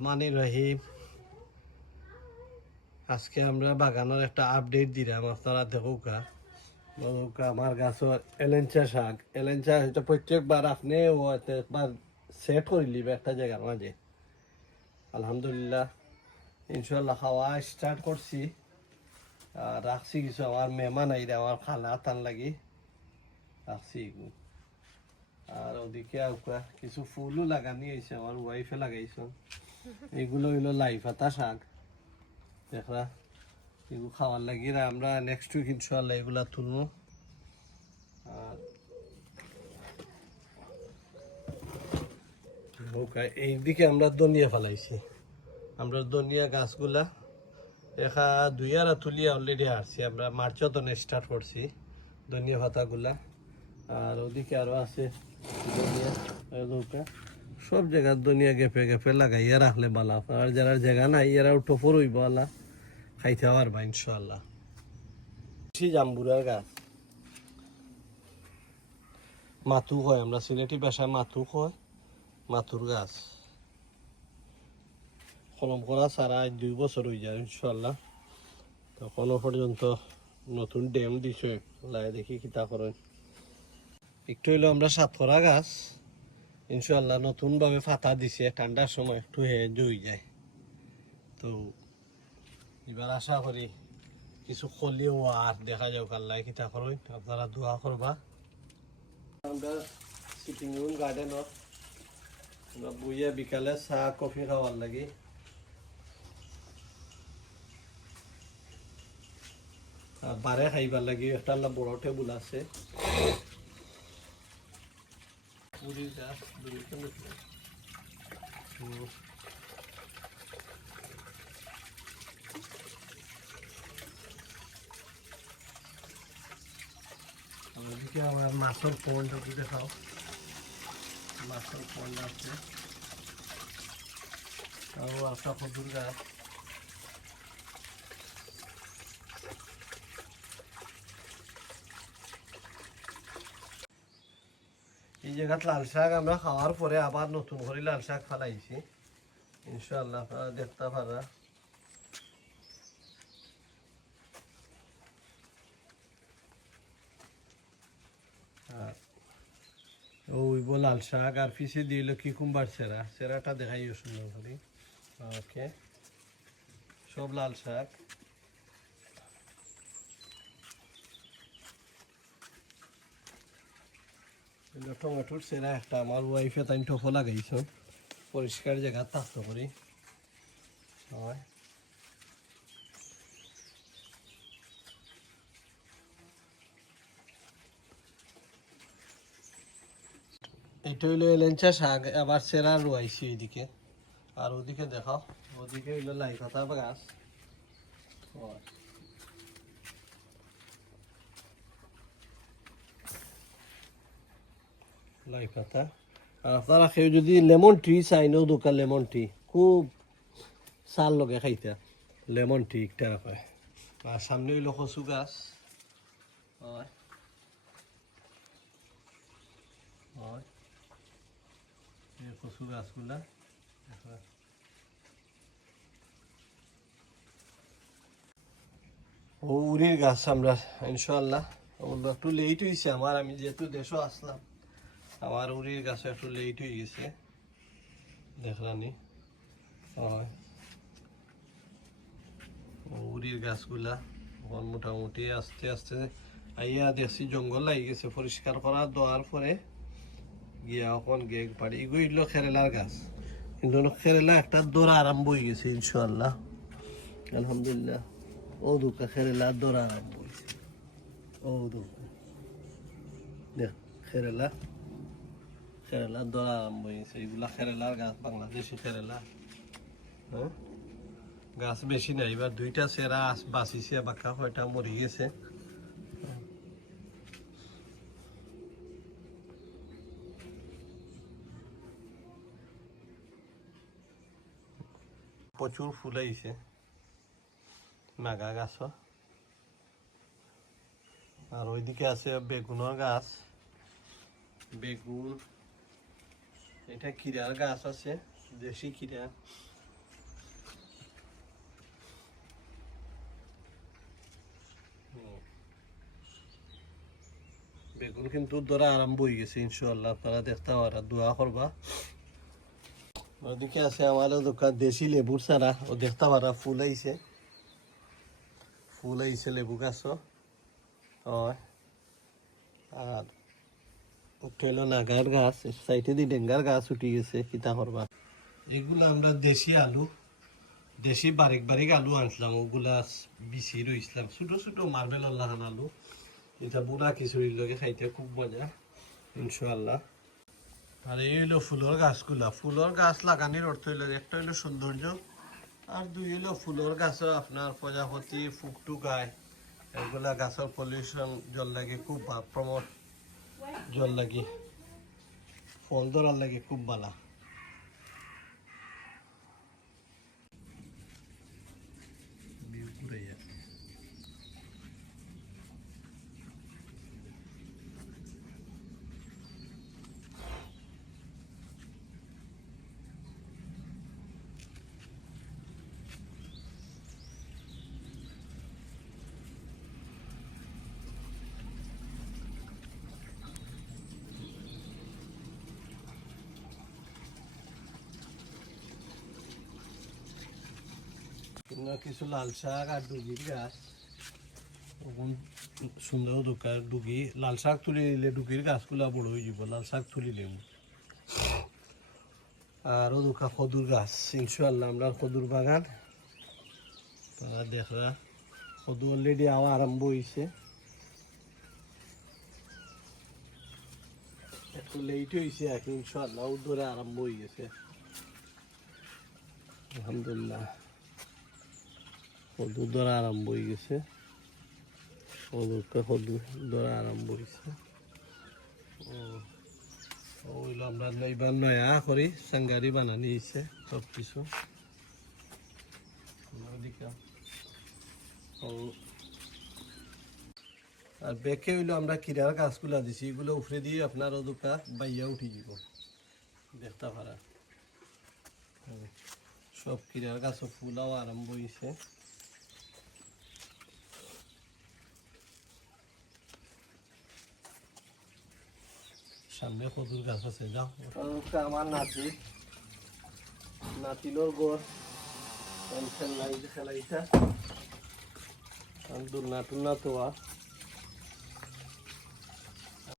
রহমানির রহিম। আজকে আমরা বাগানের একটা আপডেট দিলাম, আপনারা দেখুকা আমার গাছের এলেঞ্চা এটা প্রত্যেকবার আপনি একবার সেট করে নিবে একটা জায়গার মাঝে। আলহামদুলিল্লাহ ইনশাল্লাহ খাওয়া স্টার্ট করছি। আর রাখছি কিছু আমার মেহমান আইলে আমার খানা টান লাগি রাখছি। আর ওদিকে কিছু ফুলও লাগানি হয়েছে, আমার ওয়াইফে লাগাইছেন। এগুলো হইলো লাই পাতা শাক, দেখরা এগুলো খাওয়ার লাগি। আমরা নেক্সট উইক ইনশাল্লাহ এগুলা তুলবো। আর এইদিকে আমরা ধনিয়া ফেলাইছি, আমরা ধনিয়া গাছগুলা দেখা দুই আর তুলিয়া অলরেডি আসছি। আমরা মার্চত স্টার্ট করছি ধনিয়া পাতাগুলা। আর ওদিকে আরো আছে ধনিয়া, সব জায়গার ধনিয়া গেপে গেপে লাগাইয়া রাখলে বালা। আর যারা জায়গা নাই এরাও টপর হইব আলা, খাইতে পারবা ইনশাল্লাহ। জাম্বুরার গাছ মাথু হয়, আমরা সিলেটি ভাষায় মাথু হয়, মাথুর গাছ কলম করা ছাড়া 2 বছর হয়ে যায় ইনশাল্লাহ। তখনও পর্যন্ত নতুন ড্যাম দিছে, লাই দেখি কিতা করেন। একটু হইলো আমরা সাতকরা গাছ ইনশাল্লাহ নতুন ভাবে ফাতা দিছে, ঠান্ডার সময় একটু জুই যায়। তো এবার আশা করি কিছু খলিও আর দেখা যাক আল্লাহ কিতা করেন, আপনারা দোয়া করবা। আমরা সিটিং রুম গার্ডেনত আমরা বইয়া বিকালে চা কফি খাওয়ার লাগি। আর বারে খাইবার লাগি একটা বড় টেবুল আছে। পুরীর গাছ ওদিকে আবার মাছের পন্ড দেখাও, মাছের পন্ড আছে। আর একটা খজুর গাছ, এই জায়গাত লাল শাক আমরা খাওয়ার পরে আবার নতুন করে লাল শাক ফেলাইছি ইনশাল্লাহ, আপনারা দেখতে পারা। ওই লাল শাক আর পিছিয়ে দিল কিকুম্বার সেরাটা দেখাইও সুন্দর করে। ওকে, সব লাল শাক। টমেটোর সেরা একটা আমার ওয়াইফে তাই টফো লাগাইছ, পরিষ্কার জায়গা থাকতো করি হয়। এটা হইলো এলেঞ্চা শাক, আবার সেরা রোয়াইছি এইদিকে। আর ওদিকে দেখাও, ওদিকে হইলো লাই পাতা গাছ। লাই পাতা। আর আপনারা কেউ যদি লেমন ট্রি চাইনও দোকান লেমন ট্রি খুব চাল লগে খাইতা, লেমন ট্রি একটা পায়। আর সামনে হইলো কচু গাছ, হয় হয় এই কচু গাছগুলা। উড়ির গাছ আমরা ইনশাল্লাহ একটু লেট হয়েছে আমার, আমি যেহেতু দেশও আসলাম আমার উড়ির গাছে একটু লেট হয়ে গেছে দেখলানি। হয় উড়ির গাছগুলা এখন মোটামুটি আস্তে আস্তে আইয়া দেখছি জঙ্গল লাগি গেছে, পরিষ্কার করা দেওয়ার পরে গিয়া এখন গেগ পাড়ি এগুলো কেরেলার গাছ। কিন্তু কেরেলা একটা দৌড়া আরম্ভ হয়ে গেছে ইনশাল্লাহ আলহামদুলিল্লাহ। ও দুকা কেরেলার দৌড়া আরম্ভ হয়েছে, ও দুকা দেখ কেরেলার দৌড়া আরম্ভ হয়েছে। এগুলা কেরেলার গাছ, বাংলাদেশি কেরেলা। হ্যাঁ গাছ বেশি নাই, এবার 2টা সেরা বাঁচিছে, বাঁকা কয়টা মরে গেছে। প্রচুর ফুল আইছে নাগা গাছ। আর ওইদিকে আছে বেগুনের গাছ, বেগুন। এটা খিরার গাছ আছে, দেশি খিরা বেগুন কিন্তু ধরা আরম্ভ হয়ে গেছে ইনশাআল্লাহ, আপনারা দেখতে পারা, দোয়া করবা। ওদিকে আছে আমার দোকান দেশি লেবুর চারা, ও দেখতে পারা ফুল আইছে লেবু গাছ। হয় আর উঠেল নাগার গাছ, সাইডে দিয়ে ডেঙ্গার গাছ উঠে গেছে, কিতা করবা। এগুলো আমরা দেশি আলু, দেশি বারিক বারিক আলু আনছিলাম, ওগুলা বিচি রইছিলাম, ছোট ছোট মার্বেল লাগান আলু। এটা বুড়া খিচুড়ির লগে খাইতে খুব মজা ইনশাআল্লাহ। আর এই হইলো ফুলের গাছগুলা, ফুলের গাছ লাগানির অর্থ হইল একটা হইলো সৌন্দর্য, আর দুই হইলো ফুলের গাছও আপনার প্রজাপতি ফুকটু গায়, এগুলা গাছের পলিউশন জল লাগে খুব প্রমোট, জল লাগে ফল ধরার লাগে খুব ভালো। কিছু লাল শাক আর ডুগির গাছ, সুন্দর দোকান ডুগি লাল শাক তুলি দিলে ডুগির গাছগুলা বড় হয়ে যাব, লাল শাক তুলিলে। আর ও দোকা খদুর গাছ, ইনশাআল্লাহ আমরা খদুর বাগান, তারা দেখরা খদু অলরেডি আওয়া আরম্ভ হয়েছে, একটু লেট হয়েছে আর কি, ইনশাআল্লাহ ধরে আরম্ভ হয়ে গেছে আলহামদুলিল্লাহ। খদু ধরা আরম্ভ হয়ে গেছে, খদু ধরা আরম্ভ হয়েছে। ওইলো আমরা এবার নয়া করি সাঙ্গারি বানানি হয়েছে সব কিছু। আর বেঁকে হইলো আমরা কিরার গাছগুলা দিছি, এগুলো উফরে দিয়ে আপনার ওদুকা বাইয়া উঠি যাব, দেখতে পারা। সব কিরার গাছও ফুলাও আরম্ভ হয়েছে। সামনে কদুর গাছ আছে, যাও। আমার নাতিনোর গড় টেনশন নাই, খেলাইটা দূর নাটুর না তো